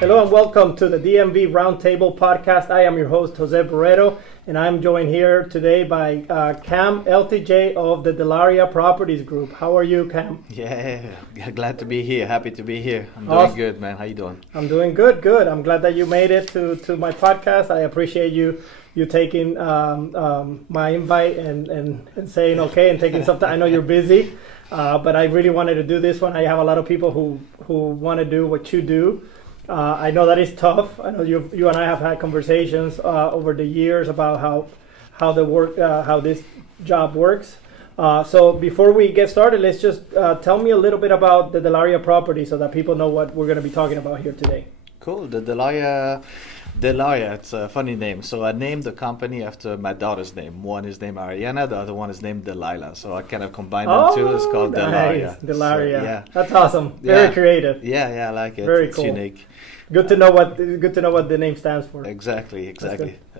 Hello and welcome to the DMV Roundtable podcast. I am your host, Jose Barreto, and I'm joined here today by Kam Eltejaye of the Delaria Properties Group. How are you, Kam? Yeah, glad to be here. Happy to be here. I'm Awesome. doing good, man. How you doing? I'm doing good. I'm glad that you made it to my podcast. I appreciate you taking my invite and saying okay and taking some time. I know you're busy, but I really wanted to do this one. I have a lot of people who want to do what you do. I know that is tough. I know you and I have had conversations over the years about how this job works. So before we get started, let's just tell me a little bit about the Delaria property so that people know what we're going to be talking about here today. Cool. The Delaria, it's a funny name. So I named the company after my daughter's name. One is named Ariana, the other one is named Delilah. So I kind of combined them two. It's called nice. Delaria. Delaria. So, yeah. That's awesome. Very creative. Yeah, I like it. Very it's cool. unique. Good to know what the name stands for. Exactly.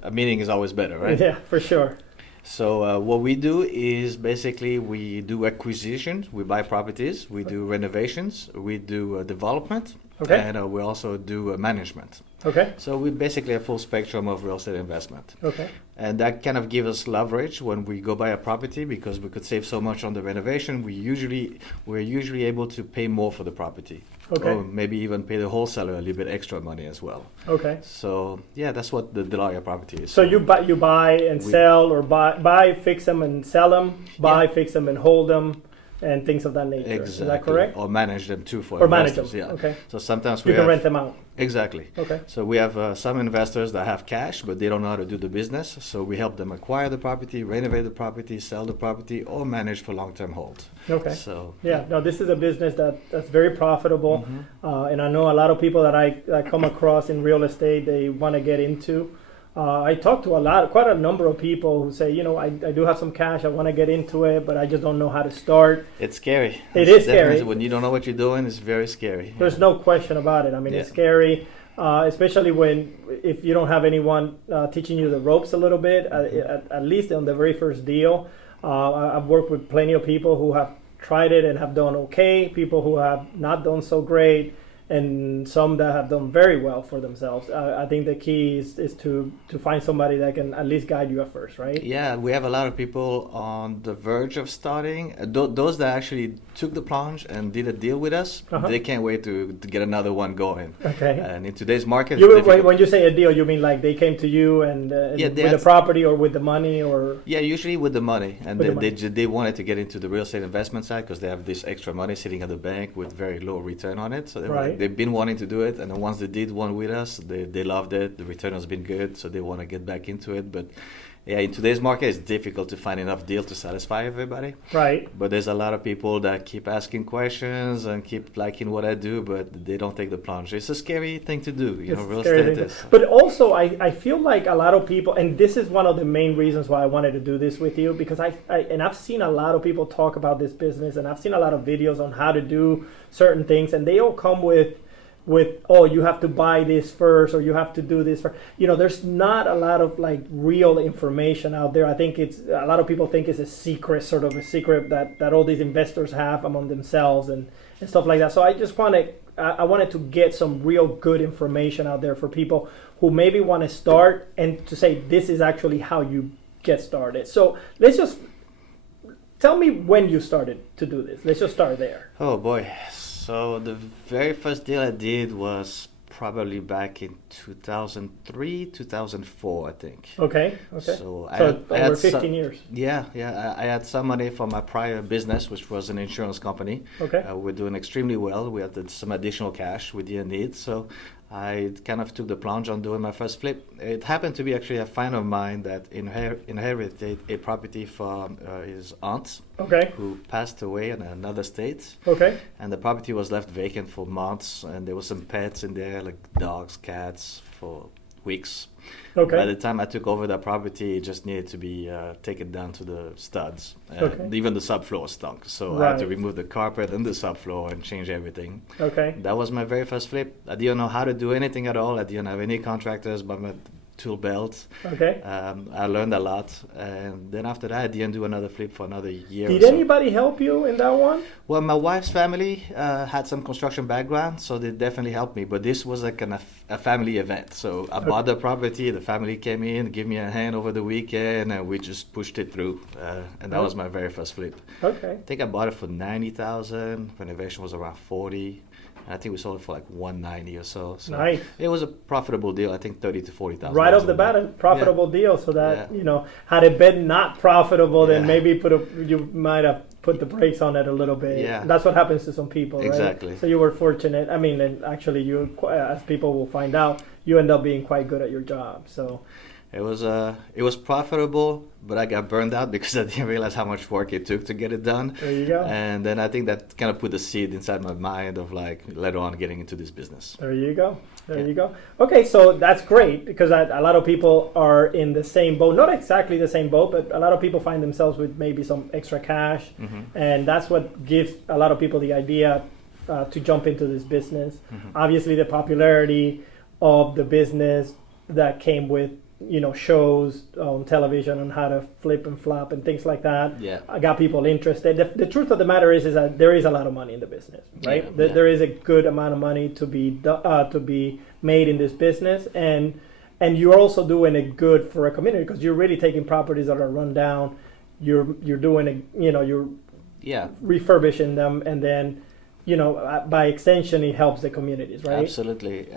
A meaning is always better, right? Yeah, for sure. So what we do is basically we do acquisitions, we buy properties, we do renovations, we do development, and we also do management. Okay. So we basically have full spectrum of real estate investment. Okay. And that kind of gives us leverage when we go buy a property because we could save so much on the renovation. We're usually able to pay more for the property. Okay. Or maybe even pay the wholesaler a little bit extra money as well. Okay. So yeah, that's what the Delaria property is. So you buy and sell, or buy, fix them and sell them, fix them and hold them, and things of that nature. Exactly. Is that correct? Or manage them too for or investors. manage them. Yeah. Okay. So sometimes you can rent them out. Exactly. Okay. So we have some investors that have cash, but they don't know how to do the business. So we help them acquire the property, renovate the property, sell the property, or manage for long-term hold. Okay. So no, this is a business that's very profitable, and I know a lot of people that I come across in real estate they want to get into. I talk to quite a number of people who say, I do have some cash, I want to get into it, but I just don't know how to start. It's scary. It is scary. When you don't know what you're doing, it's very scary. There's no question about it. I mean, it's scary, especially if you don't have anyone teaching you the ropes a little bit, at least on the very first deal. I've worked with plenty of people who have tried it and have done okay, people who have not done so great, and some that have done very well for themselves. I think the key is to find somebody that can at least guide you at first, right? Yeah, we have a lot of people on the verge of starting. Those that actually took the plunge and did a deal with us, they can't wait to get another one going. Okay. And in today's market, when you say a deal, you mean like they came to you and with the property or with the money, or? Yeah, usually with the money, and they wanted to get into the real estate investment side because they have this extra money sitting at the bank with very low return on it. So they've been wanting to do it, and then once they did one with us, they loved it. The return has been good, so they want to get back into it. But yeah, in today's market, it's difficult to find enough deal to satisfy everybody. Right. But there's a lot of people that keep asking questions and keep liking what I do, but they don't take the plunge. It's a scary thing to do, real estate is. But also, I feel like a lot of people, and this is one of the main reasons why I wanted to do this with you, because I've seen a lot of people talk about this business, and I've seen a lot of videos on how to do certain things, and they all come with you have to buy this first, or you have to do this first. There's not a lot of like real information out there. I think a lot of people think it's a secret that all these investors have among themselves and stuff like that. So I wanted to get some real good information out there for people who maybe want to start, and to say this is actually how you get started. So let's just tell me when you started to do this. Let's just start there. Oh boy. So the very first deal I did was probably back in 2003, 2004, I think. Okay. So I over had 15 years. Yeah. I had some money from my prior business, which was an insurance company. Okay. We're doing extremely well. We had some additional cash we didn't need. So I kind of took the plunge on doing my first flip. It happened to be actually a friend of mine that inherited a property from his aunt, who passed away in another state. Okay. And the property was left vacant for months, and there were some pets in there, like dogs, cats, for weeks. Okay. By the time I took over that property, it just needed to be taken down to the studs. Even the subfloor stunk. So I had to remove the carpet and the subfloor and change everything. Okay. That was my very first flip. I didn't know how to do anything at all. I didn't have any contractors, but tool belt. Okay. I learned a lot, and then after that, I didn't do another flip for another year. Did anybody help you in that one? Well, my wife's family had some construction background, so they definitely helped me. But this was like a family event. So I bought the property, the family came in, gave me a hand over the weekend, and we just pushed it through. And that was my very first flip. Okay. I think I bought it for $90,000. Renovation was around $40,000. I think we sold it for like $190,000 or so. So nice. It was a profitable deal. I think $30,000 to $40,000. Right off the bat, a profitable deal. So that had it been not profitable, then maybe you might have put the brakes on it a little bit. Yeah. That's what happens to some people, right? Exactly. So you were fortunate. I mean, and actually, you, as people will find out, you end up being quite good at your job. So. It was profitable, but I got burned out because I didn't realize how much work it took to get it done. There you go. And then I think that kind of put the seed inside my mind of like later on getting into this business. There you go. There you go. Okay, so that's great because a lot of people are in the same boat. Not exactly the same boat, but a lot of people find themselves with maybe some extra cash. Mm-hmm. And that's what gives a lot of people the idea to jump into this business. Mm-hmm. Obviously, the popularity of the business that came with shows on television on how to flip and flop and things like that. Yeah. I got people interested. The truth of the matter is that there is a lot of money in the business, right? Yeah. There is a good amount of money to be made in this business, and you're also doing it good for a community because you're really taking properties that are run down. You're doing you're refurbishing them, and then by extension it helps the communities, right? Absolutely.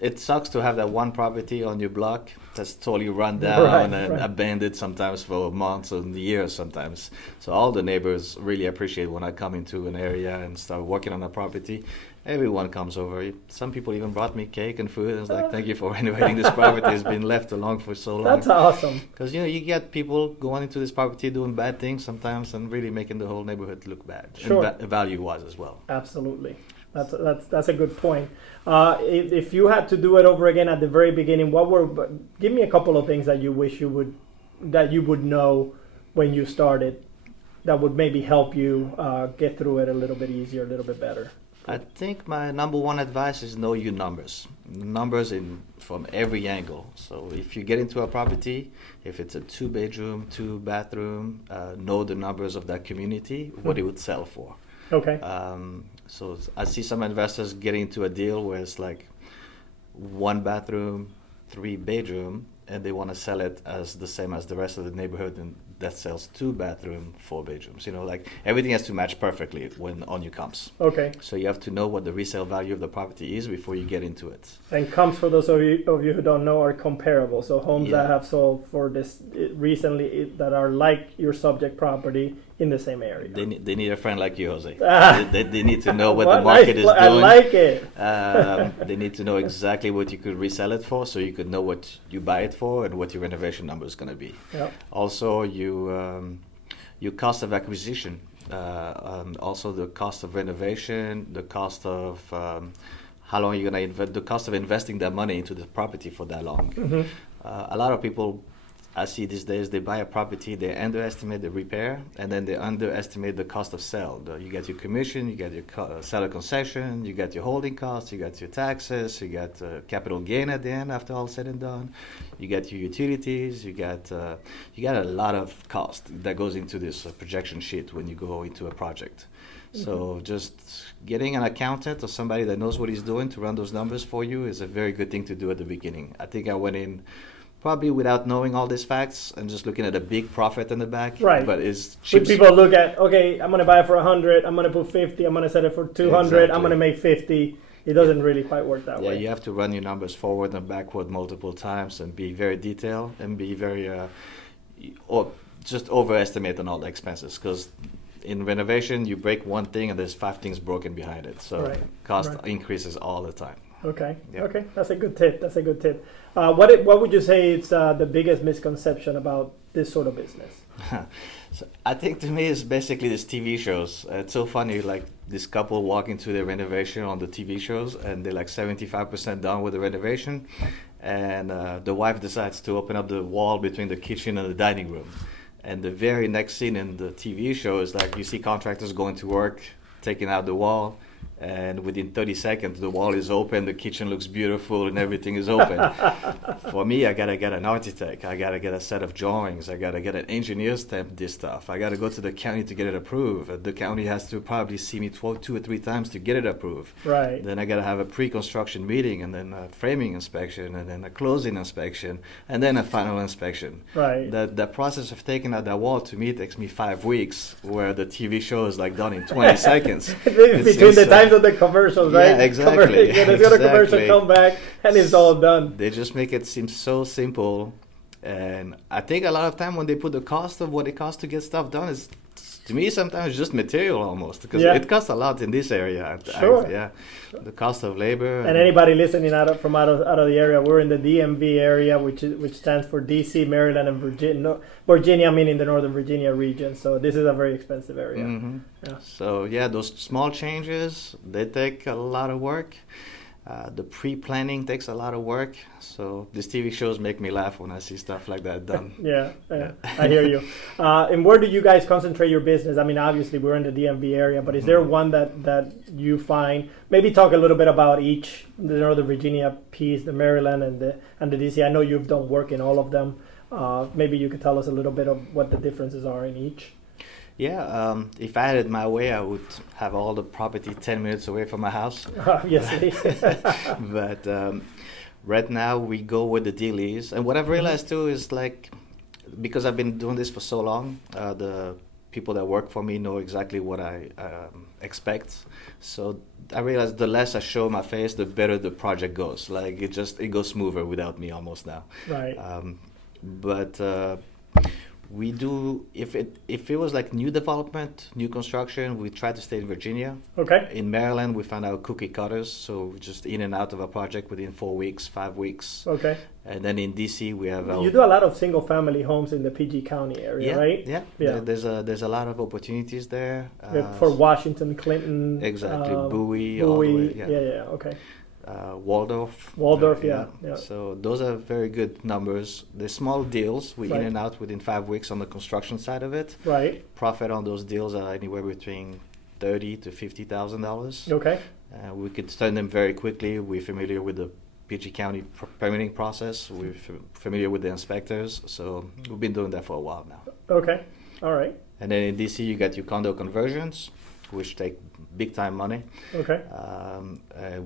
It sucks to have that one property on your block that's totally run down and abandoned sometimes for months and years sometimes. So all the neighbors really appreciate when I come into an area and start working on a property. Everyone comes over. Some people even brought me cake and food. And it's like, thank you for renovating this property. It's been left alone for so long. That's awesome. Because, you get people going into this property doing bad things sometimes and really making the whole neighborhood look bad. Sure. And value-wise as well. Absolutely. That's a good point. If you had to do it over again at the very beginning, give me a couple of things that you wish you would know when you started that would maybe help you get through it a little bit easier, a little bit better. I think my number one advice is know your numbers. Numbers from every angle. So if you get into a property, if it's a 2-bedroom, 2-bathroom, know the numbers of that community, what it would sell for. Okay. So I see some investors getting into a deal where it's like 1-bathroom, 3-bedroom, and they want to sell it as the same as the rest of the neighborhood, and that sells 2-bathroom, 4 bedrooms. Like everything has to match perfectly when on your comps. Okay. So you have to know what the resale value of the property is before you get into it. And comps, for those of you who don't know, are comparable. So homes that have sold for this recently that are like your subject property in the same area. They need a friend like you, Jose. They need to know what the market is doing. I like it. They need to know exactly what you could resell it for, so you could know what you buy it for and what your renovation number is going to be. Yep. Also, your cost of acquisition, also the cost of renovation, the cost of how long you're going to invest, the cost of investing that money into the property for that long. Mm-hmm. A lot of people I see these days, they buy a property, they underestimate the repair, and then they underestimate the cost of sale. You get your commission, you get your seller concession, you get your holding costs, you get your taxes, you get capital gain at the end after all said and done. You get your utilities, you get a lot of cost that goes into this projection sheet when you go into a project. Mm-hmm. So just getting an accountant or somebody that knows what he's doing to run those numbers for you is a very good thing to do at the beginning. I think I went in probably without knowing all these facts and just looking at a big profit in the back. Right. But it's cheap. People look at, okay, I'm going to buy it for 100, I'm going to put 50, I'm going to sell it for 200, exactly. I'm going to make 50. It doesn't really quite work that way. Yeah, you have to run your numbers forward and backward multiple times and be very detailed and be very, or just overestimate on all the expenses, because in renovation, you break one thing and there's 5 things broken behind it. So cost increases all the time. Okay. Yep. Okay. That's a good tip. What would you say is the biggest misconception about this sort of business? So I think to me it's basically these TV shows. It's so funny, like this couple walk into their renovation on the TV shows and they're like 75% done with the renovation, and the wife decides to open up the wall between the kitchen and the dining room. And the very next scene in the TV show is like you see contractors going to work, taking out the wall, and within 30 seconds the wall is open, the kitchen looks beautiful, and everything is open. For me, I gotta get an architect, I gotta get a set of drawings, I gotta get an engineer stamp this stuff, I gotta go to the county to get it approved. The county has to probably see me 2 or 3 times to get it approved. Right. Then I gotta have a pre-construction meeting, and then a framing inspection, and then a closing inspection, and then a final inspection. Right. The process of taking out that wall, to me, takes me 5 weeks, where the TV show is like done in 20 seconds. Between the times of the commercials, right? Yeah, exactly. There's got a commercial come back, and it's all done. They just make it seem so simple. And I think a lot of time when they put the cost of what it costs to get stuff done, is, to me, sometimes just material almost, because it costs a lot in this area. Sure. The cost of labor. And anybody listening out of the area, we're in the DMV area, which stands for DC, Maryland, and Virginia. Virginia meaning the Northern Virginia region. So this is a very expensive area. Mm-hmm. Yeah. So those small changes, they take a lot of work. The pre-planning takes a lot of work, so these TV shows make me laugh when I see stuff like that done. Yeah, I hear you. And where do you guys concentrate your business? I mean, obviously we're in the DMV area, but is there one that you find? Maybe talk a little bit about each, the Northern Virginia piece, the Maryland, and the DC. I know you've done work in all of them. Maybe you could tell us a little bit of what the differences are in each. Yeah, if I had it my way, I would have all the property 10 minutes away from my house. Yes, please. But right now we go where the deal is. And what I've realized too is, like, because I've been doing this for so long, the people that work for me know exactly what I expect. So I realized the less I show my face, the better the project goes. Like, it goes smoother without me almost now. Right. But we do, if it was like new development, new construction, we try to stay in Virginia. Okay. In Maryland, we found out cookie cutters, so just in and out of a project within 4 weeks, 5 weeks. Okay. And then in DC, we have you do a lot of single family homes in the PG County area, right? Yeah. There's a lot of opportunities there. For Washington, Clinton. Exactly, Bowie. All the way, okay. Waldorf. Yeah. So those are very good numbers. They're small deals. We're in and out within 5 weeks on the construction side of it. Right. Profit on those deals are anywhere between $30,000 to $50,000. Okay. We could turn them very quickly. We're familiar with the PG County permitting process. We're familiar with the inspectors. So we've been doing that for a while now. Okay. All right. And then in DC, you got your condo conversions, which take big time money. Okay.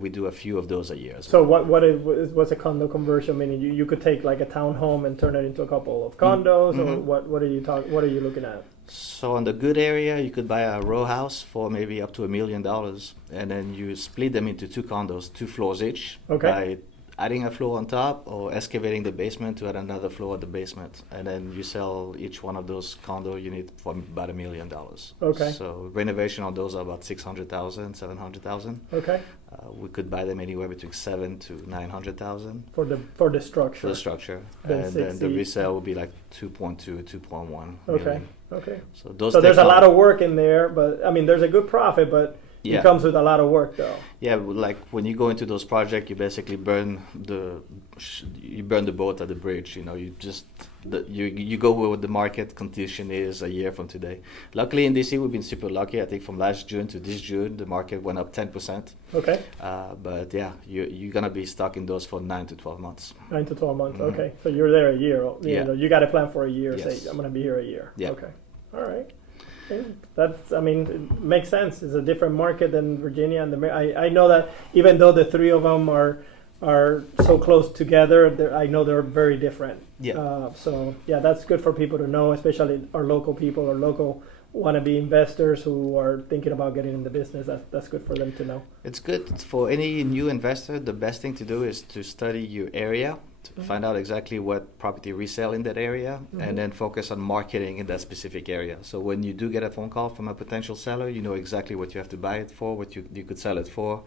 We do a few of those a year. So what's a condo conversion? Meaning you could take like a townhome and turn it into a couple of condos, or what are you looking at? So in the good area, you could buy a row house for maybe up to $1 million, and then you split them into 2 condos, 2 floors each. Okay. By adding a floor on top or excavating the basement to add another floor at the basement, and then you sell each one of those condo units for about $1 million. Okay. So renovation on those are about $600,000, $700,000. Okay. We could buy them anywhere between $700,000 to $900,000 for the structure. For the structure, and then the resale would be like 2.2, 2.1. Okay. Million. Okay. So there's a lot of work in there, but I mean, there's a good profit, but it comes with a lot of work, though. Yeah, like when you go into those projects, you basically burn the boat at the bridge. You know, you go where the market condition is a year from today. Luckily in DC, we've been super lucky. I think from last June to this June, the market went up 10%. Okay. But yeah, you're gonna be stuck in those for 9 to 12 months. 9 to 12 months. Okay, so you're there a year. You know, you got to plan for a year. Yes. Say I'm gonna be here a year. Yeah. Okay. All right. It makes sense. It's a different market than Virginia and I know that even though the 3 of them are so close together, I know they're very different. Yeah. So that's good for people to know, especially our local people, our local wannabe investors who are thinking about getting in the business. That's good for them to know. It's good for any new investor. The best thing to do is to study your area, to find out exactly what property resell in that area, and then focus on marketing in that specific area. So when you do get a phone call from a potential seller, you know exactly what you have to buy it for, what you could sell it for,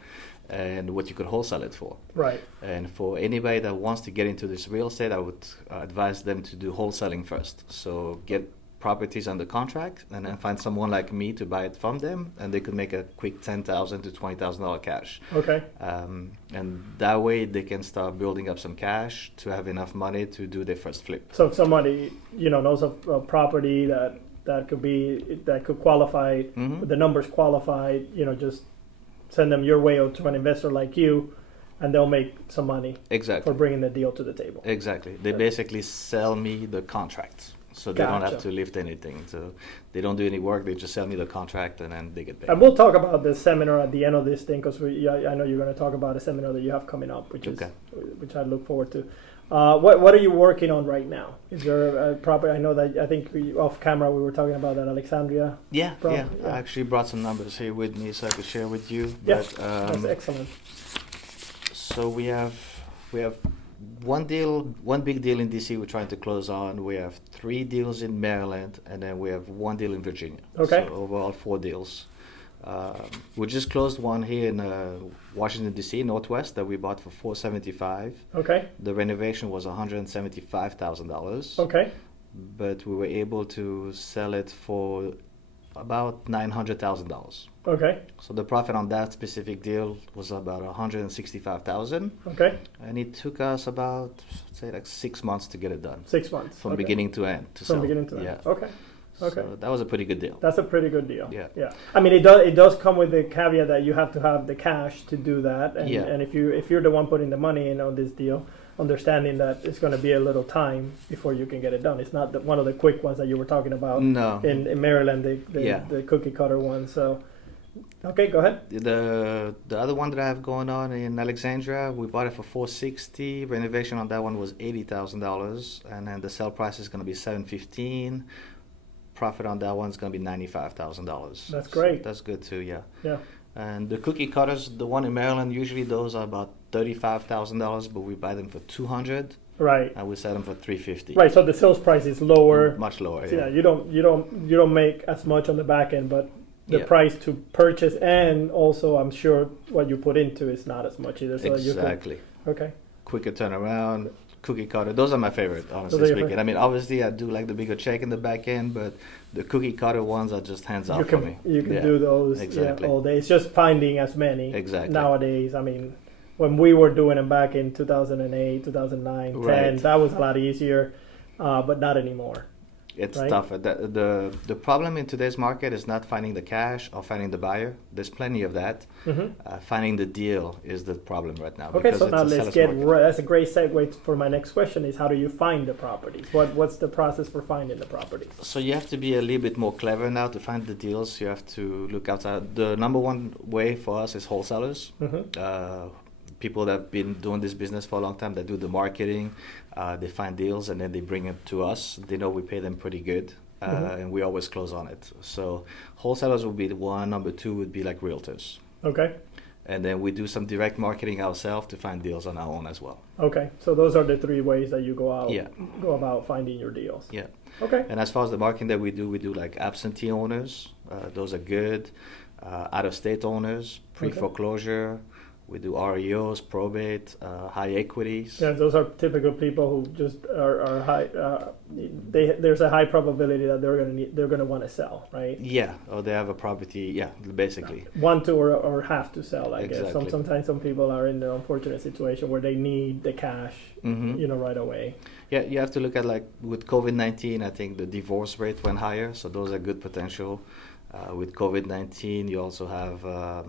and what you could wholesale it for. Right. And for anybody that wants to get into this real estate, I would advise them to do wholesaling first. So get properties under contract and then find someone like me to buy it from them, and they could make a quick $10,000 to $20,000 cash. Okay. And that way they can start building up some cash to have enough money to do their first flip. So if somebody knows of a property that could qualify, the numbers qualified, just send them your way or to an investor like you, and they'll make some money exactly for bringing the deal to the table. Exactly. They basically sell me the contract, so they don't have to lift anything. So they don't do any work. They just sell me the contract, and then they get paid. And we'll talk about the seminar at the end of this thing, because I know you're going to talk about a seminar that you have coming up, which I look forward to. What are you working on right now? Is there a property? I know that I think off camera we were talking about that Alexandria. Yeah. I actually brought some numbers here with me so I could share with you. Yes, that's excellent. So we have one big deal in DC we're trying to close on. We have 3 deals in Maryland, and then we have 1 deal in Virginia. Okay. So overall 4 deals. We just closed one here in Washington DC, Northwest, that we bought for $475. Okay. The renovation was $175,000. Okay. But we were able to sell it for about $900,000. Okay. So the profit on that specific deal was about $165,000. Okay. And it took us about, say, like 6 months to get it done. 6 months. From beginning to end. From beginning to end. Yeah. Okay. Okay. So that was a pretty good deal. That's a pretty good deal. Yeah. I mean, it does come with the caveat that you have to have the cash to do that, and if you're the one putting the money in on this deal, understanding that it's going to be a little time before you can get it done. It's not one of the quick ones that you were talking about. No. In Maryland, the cookie cutter one. So, okay, go ahead. The other one that I have going on in Alexandria, we bought it for $460. Renovation on that one was $80,000, and then the sale price is going to be $715. Profit on that one is going to be $95,000. That's great. So that's good too, yeah. Yeah. And the cookie cutters, the one in Maryland, usually those are about $35,000, but we buy them for $200. Right. And we sell them for $350. Right. So the sales price is lower. Much lower. Yeah. You don't make as much on the back end, but the price to purchase, and also I'm sure what you put into is not as much either. So exactly. Okay. Quicker turnaround. Cookie cutter, those are my favorite, honestly speaking. I mean, obviously I do like the bigger check in the back end, but the cookie cutter ones are just hands off for me. You can do those all day. It's just finding as many nowadays. I mean, when we were doing them back in 2008, 2009, 10, that was a lot easier, but not anymore. It's tougher. The problem in today's market is not finding the cash or finding the buyer. There's plenty of that. Mm-hmm. Finding the deal is the problem right now. Okay, so now let's that's a great segue for my next question is how do you find the properties? What's the process for finding the properties? So you have to be a little bit more clever now to find the deals. You have to look outside. The number one way for us is wholesalers. Mm-hmm. People that have been doing this business for a long time, that do the marketing, they find deals and then they bring it to us. They know we pay them pretty good, and we always close on it. So wholesalers would be the one. Number 2 would be like realtors. Okay. And then we do some direct marketing ourselves to find deals on our own as well. Okay, so those are the 3 ways that you go about finding your deals. Yeah. Okay. And as far as the marketing that we do like absentee owners. Those are good. Out-of-state owners, pre-foreclosure. We do REOs, probate, high equities. Yeah, those are typical people who just are high. There's a high probability that they're gonna want to sell, right? Yeah, or they have a property. Yeah, basically. Want to or have to sell. I guess. Sometimes some people are in the unfortunate situation where they need the cash, right away. Yeah, you have to look at like with COVID-19. I think the divorce rate went higher, so those are good potential. With COVID-19, you also have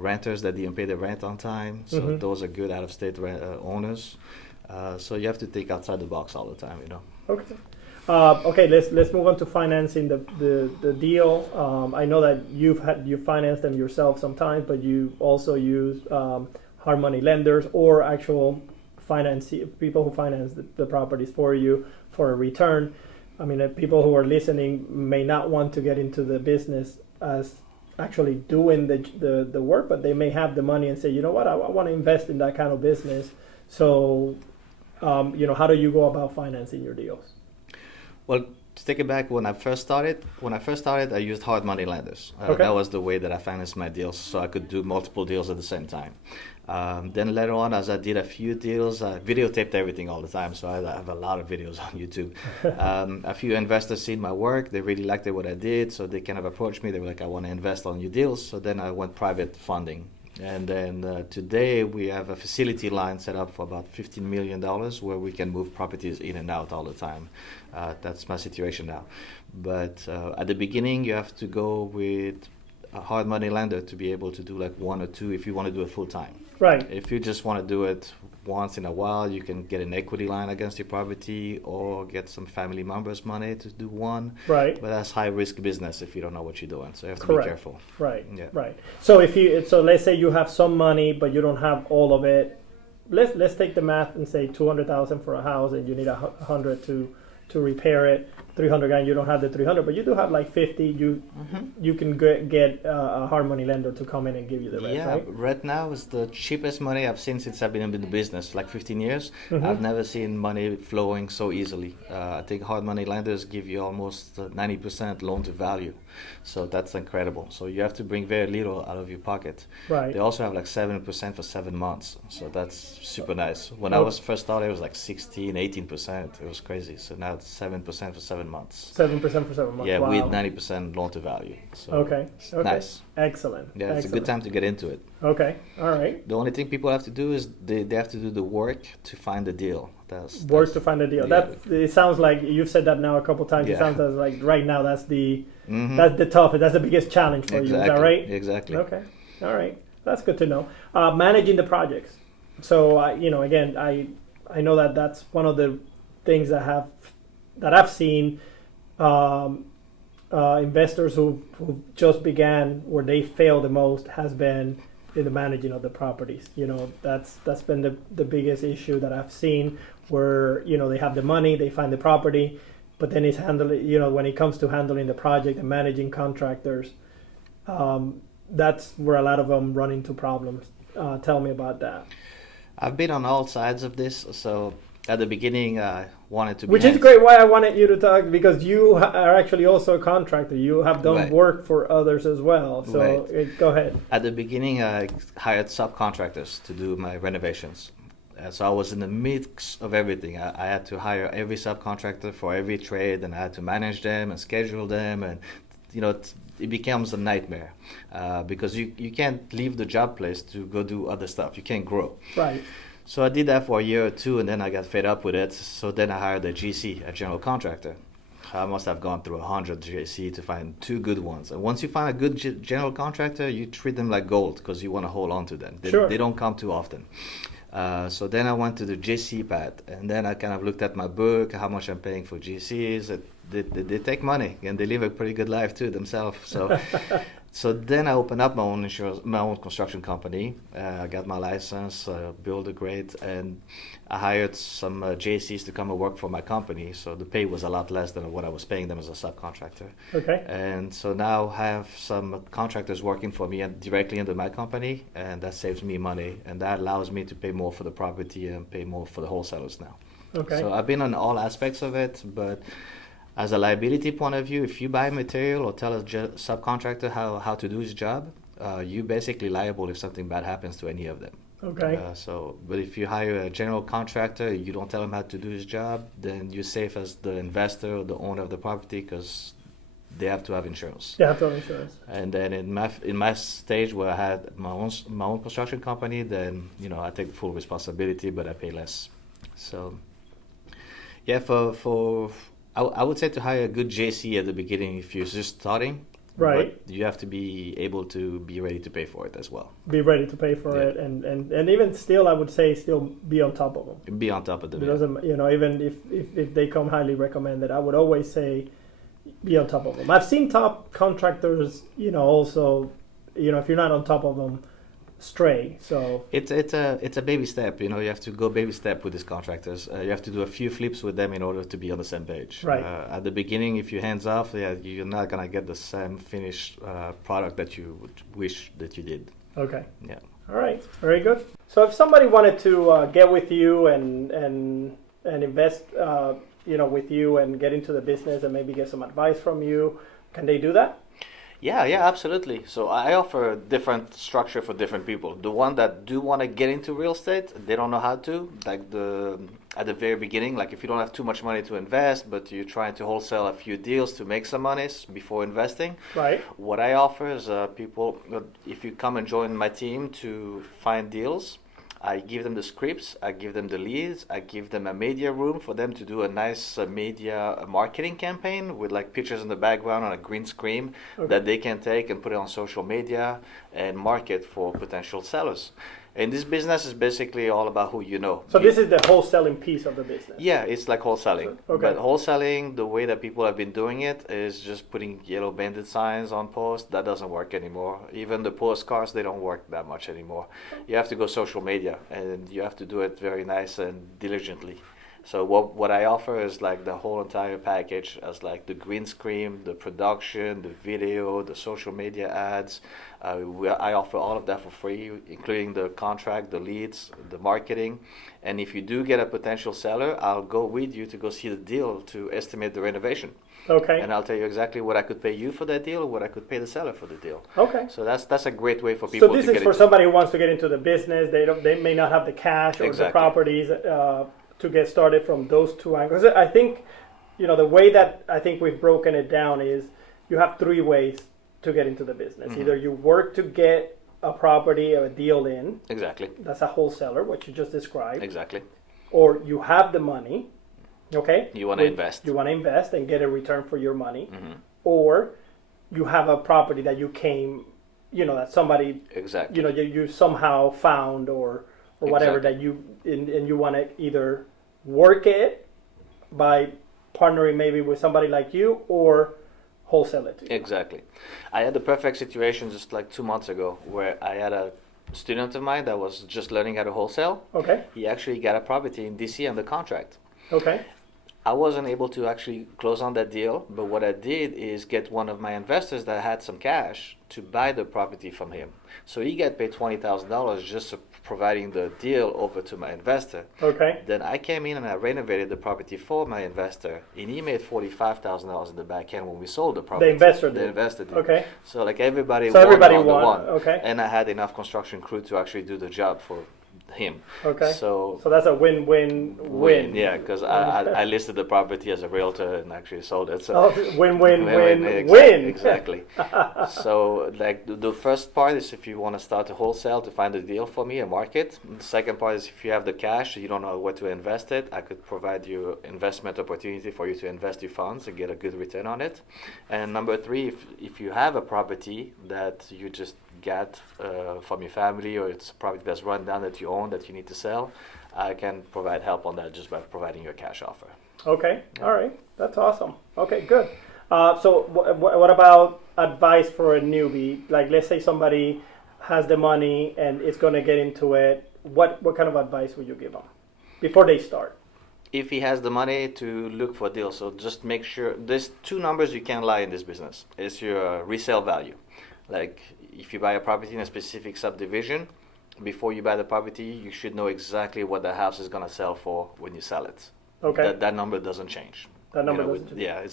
renters that didn't pay their rent on time, so those are good out-of-state owners. So you have to think outside the box all the time, Okay. Okay. Let's move on to financing the deal. I know that you financed them yourself sometimes, but you also use hard money lenders or actual people who finance the properties for you for a return. I mean, people who are listening may not want to get into the business as actually doing the work, but they may have the money and say, you know what, I want to invest in that kind of business. So, how do you go about financing your deals? Well, to take it back, when I first started, I used hard money lenders. That was the way that I financed my deals, so I could do multiple deals at the same time. Then later on, as I did a few deals, I videotaped everything all the time, so I have a lot of videos on YouTube. A few investors seen my work. They really liked what I did, so they kind of approached me. They were like, I want to invest on your deals. So then I went private funding. And then today we have a facility line set up for about $15 million where we can move properties in and out all the time. That's my situation now. But at the beginning, you have to go with a hard money lender to be able to do like one or two if you want to do it full time. Right. If you just want to do it once in a while, you can get an equity line against your property or get some family members' money to do one. Right. But that's high risk business if you don't know what you're doing. So you have to Correct. be careful. Right. Yeah. Right. So let's say you have some money, but you don't have all of it. Let's take the math and say 200,000 for a house, and you need 100 to repair it. 300 grand, you don't have the 300, but you do have like 50. You can get a hard money lender to come in and give you the rest. Yeah, right now is the cheapest money I've seen since I've been in the business, like 15 years. I've never seen money flowing so easily. I think hard money lenders give you almost 90% loan to value. So that's incredible. So you have to bring very little out of your pocket. Right. They also have like 7% for 7 months. So that's super nice. When I was first started, it was like 16, 18%. It was crazy. So now it's 7% for 7 months. 7% for 7 months. Yeah, wow. with 90% loan to value. So okay. Nice. Excellent. Yeah, it's a good time to get into it. Okay. All right. The only thing people have to do is they have to do the work to find the deal. Work to find a deal. Yeah. It sounds like you've said that now a couple of times. Yeah. It sounds like right now that's the toughest. That's the biggest challenge for you. Is that right? Exactly. Okay. All right. That's good to know. Managing the projects. So again, I know that that's one of the things that I've seen investors who just began where they fail the most has been in the managing of the properties. That's been the biggest issue that I've seen, where they have the money, they find the property, but then it's handling, when it comes to handling the project and managing contractors, that's where a lot of them run into problems. Tell me about that. I've been on all sides of this. So at the beginning, I wanted to be... Which is great, why I wanted you to talk, because you are actually also a contractor. You have done work for others as well. So go ahead. At the beginning, I hired subcontractors to do my renovations. So I was in the mix of everything. I had to hire every subcontractor for every trade, and I had to manage them and schedule them. And, it becomes a nightmare because you can't leave the job place to go do other stuff. You can't grow. Right. So I did that for a year or two, and then I got fed up with it. So then I hired a GC, a general contractor. I must have gone through 100 GC to find 2 good ones. And once you find a good general contractor, you treat them like gold because you want to hold on to them. They don't come too often. So then I went to the GC path, and then I kind of looked at my book, how much I'm paying for GCs. They take money, and they live a pretty good life too themselves. So then I opened up my own construction company. I got my license, built a grade, and I hired some JCs to come and work for my company. So the pay was a lot less than what I was paying them as a subcontractor. Okay. And so now I have some contractors working for me directly under my company, and that saves me money, and that allows me to pay more for the property and pay more for the wholesalers now. Okay. So I've been on all aspects of it, but as a liability point of view, if you buy material or tell a subcontractor how to do his job, you're basically liable if something bad happens to any of them. Okay. But if you hire a general contractor, you don't tell him how to do his job, then you're safe as the investor or the owner of the property because they have to have insurance. They have to have insurance. And then in my stage where I had my own construction company, then I take full responsibility, but I pay less. So yeah, I would say to hire a good JC at the beginning if you're just starting. Right. But you have to be able to be ready to pay for it as well. Be ready to pay for it, and even still, I would say still be on top of them. Be on top of them. Because even if they come highly recommended, I would always say be on top of them. I've seen top contractors, also, if you're not on top of them, stray. So it's a baby step. You have to go baby step with these contractors. You have to do a few flips with them in order to be on the same page. Right. At the beginning, if you're hands off, you're not gonna get the same finished product that you would wish that you did. Okay. Yeah. All right. Very good. So if somebody wanted to get with you and invest, with you and get into the business and maybe get some advice from you, can they do that? Yeah, absolutely. So I offer a different structure for different people. The one that do want to get into real estate, they don't know how to. Like at the very beginning, like if you don't have too much money to invest, but you're trying to wholesale a few deals to make some money before investing. Right. What I offer is people, if you come and join my team to find deals, I give them the scripts, I give them the leads, I give them a media room for them to do a nice media marketing campaign with like pictures in the background on a green screen that they can take and put it on social media and market for potential sellers. And this business is basically all about who you know. So this is the wholesaling piece of the business. Yeah, it's like wholesaling. Okay. But wholesaling, the way that people have been doing it is just putting yellow bandit signs on posts. That doesn't work anymore. Even the postcards, they don't work that much anymore. You have to go social media, and you have to do it very nice and diligently. So what I offer is like the whole entire package, as like the green screen, the production, the video, the social media ads. I offer all of that for free, including the contract, the leads, the marketing. And if you do get a potential seller, I'll go with you to go see the deal to estimate the renovation. Okay. And I'll tell you exactly what I could pay you for that deal, or what I could pay the seller for the deal. Okay. So that's a great way for people to get So this is for somebody who wants to get into the business. They may not have the cash or the properties to get started from those two angles. I think, the way that I think we've broken it down is you have three ways to get into the business. Either you work to get a property or a deal in. Exactly. That's a wholesaler, what you just described. Exactly. Or you have the money. Okay. You want to invest. You want to invest and get a return for your money. Or you have a property that you came, that somebody, exactly. You somehow found or whatever that and you want to either work it by partnering maybe with somebody like you or wholesale it to you. Exactly. I had the perfect situation just like 2 months ago where I had a student of mine that was just learning how to wholesale. Okay. He actually got a property in DC under contract. Okay. I wasn't able to actually close on that deal, but what I did is get one of my investors that had some cash to buy the property from him. So he got paid $20,000 just for providing the deal over to my investor. Okay. Then I came in and I renovated the property for my investor, and he made $45,000 in the back end when we sold the property. The investor did. The investor did. Okay. So like everybody won. Okay. And I had enough construction crew to actually do the job for him. Okay. So that's a win-win-win. Yeah, because I listed the property as a realtor and actually sold it. So win-win-win-win. Exactly. So like the first part is if you want to start a wholesale to find a deal for me and market. The second part is if you have the cash, you don't know where to invest it, I could provide you investment opportunity for you to invest your funds and get a good return on it. And number three, if you have a property that you just get from your family, or it's a property that's run down that you own that you need to sell, I can provide help on that just by providing you a cash offer. Okay. Yeah. All right. That's awesome. Okay, good. So what about advice for a newbie? Like, let's say somebody has the money and is going to get into it. What kind of advice would you give them before they start? If he has the money, to look for deals. So just make sure there's two numbers you can't lie in this business. It's your resale value. Like if you buy a property in a specific subdivision, before you buy the property, you should know exactly what the house is going to sell for when you sell it. Okay. That number doesn't change. That number doesn't change. Yeah,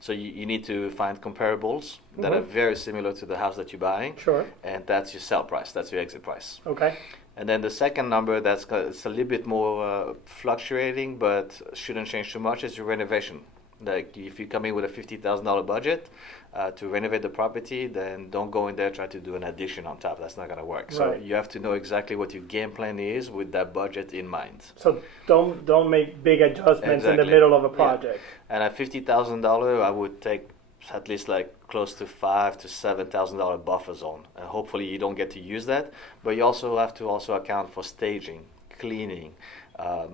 so you need to find comparables that are very similar to the house that you're buying. Sure. And that's your sell price. That's your exit price. Okay. And then the second number it's a little bit more fluctuating, but shouldn't change too much, is your renovation. Like if you come in with a $50,000 budget to renovate the property, then don't go in there try to do an addition on top. That's not going to work. Right. So you have to know exactly what your game plan is with that budget in mind. So don't make big adjustments in the middle of a project. Yeah. And at $50,000, I would take at least like close to $5,000 to $7,000 buffer zone. And hopefully you don't get to use that, but you also have to account for staging, cleaning.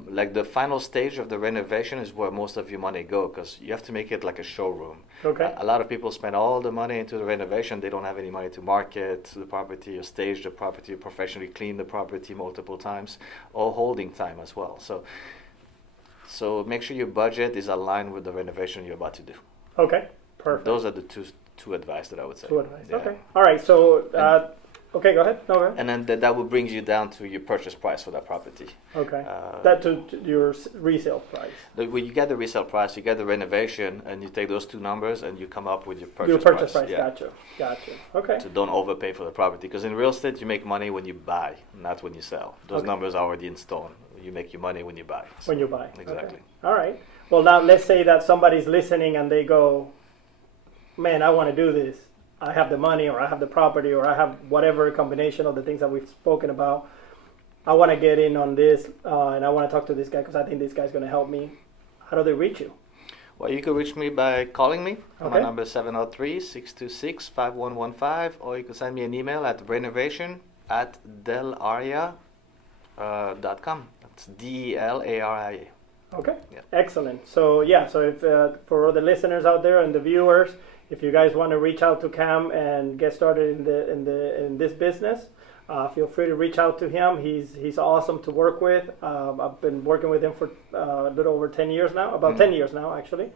Like the final stage of the renovation is where most of your money go, because you have to make it like a showroom. Okay. A lot of people spend all the money into the renovation. They don't have any money to market the property or stage the property, professionally clean the property multiple times, or holding time as well. So make sure your budget is aligned with the renovation you're about to do. Okay. Perfect. Those are the two advice that I would say. Two advice. Yeah. Okay. All right. So. Okay, go ahead. No, go ahead. And then that would bring you down to your purchase price for that property. Okay. That to your resale price. When you get the resale price, you get the renovation, and you take those two numbers, and you come up with your purchase price. Yeah. Gotcha. Okay. So don't overpay for the property, because in real estate you make money when you buy, not when you sell. Those numbers are already in stone. You make your money when you buy. When you buy. Exactly. Okay. All right. Well, now let's say that somebody's listening and they go, "Man, I want to do this. I have the money, or I have the property, or I have whatever combination of the things that we've spoken about. I want to get in on this, and I want to talk to this guy because I think this guy's going to help me. How do they reach you? Well, you can reach me by calling me. Okay. My number is 703-626-5115, or you can send me an email at renovation@delaria.com. That's DELARIA. Okay. Yeah. Excellent. So if for all the listeners out there and the viewers, if you guys want to reach out to Kam and get started in this business, feel free to reach out to him. He's awesome to work with. I've been working with him for a little over 10 years now, about 10 years now actually.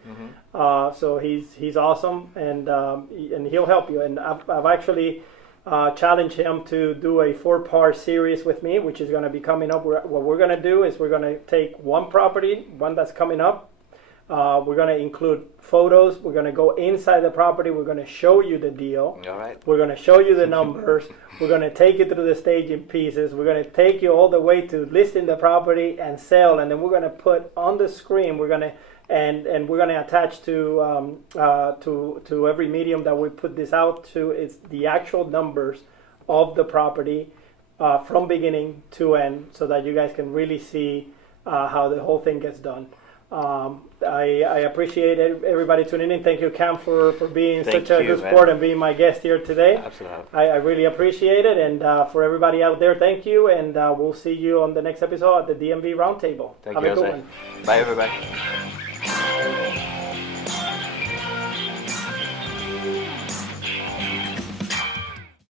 So he's awesome, and he'll help you. And I've actually challenged him to do a 4-part series with me, which is going to be coming up. What we're going to do is we're going to take one property, one that's coming up. We're going to include photos. We're going to go inside the property. We're going to show you the deal. All right. We're going to show you the numbers. We're going to take you through the staging pieces. We're going to take you all the way to listing the property and sell. And then we're going to put on the screen. We're going to and we're going to attach to every medium that we put this out to. It's the actual numbers of the property from beginning to end, so that you guys can really see how the whole thing gets done. I appreciate everybody tuning in. Thank you, Kam, for being such a good sport and being my guest here today. Absolutely. I really appreciate it. And for everybody out there, thank you. And we'll see you on the next episode at the DMV Roundtable. Thank you, Jose. Bye, everybody.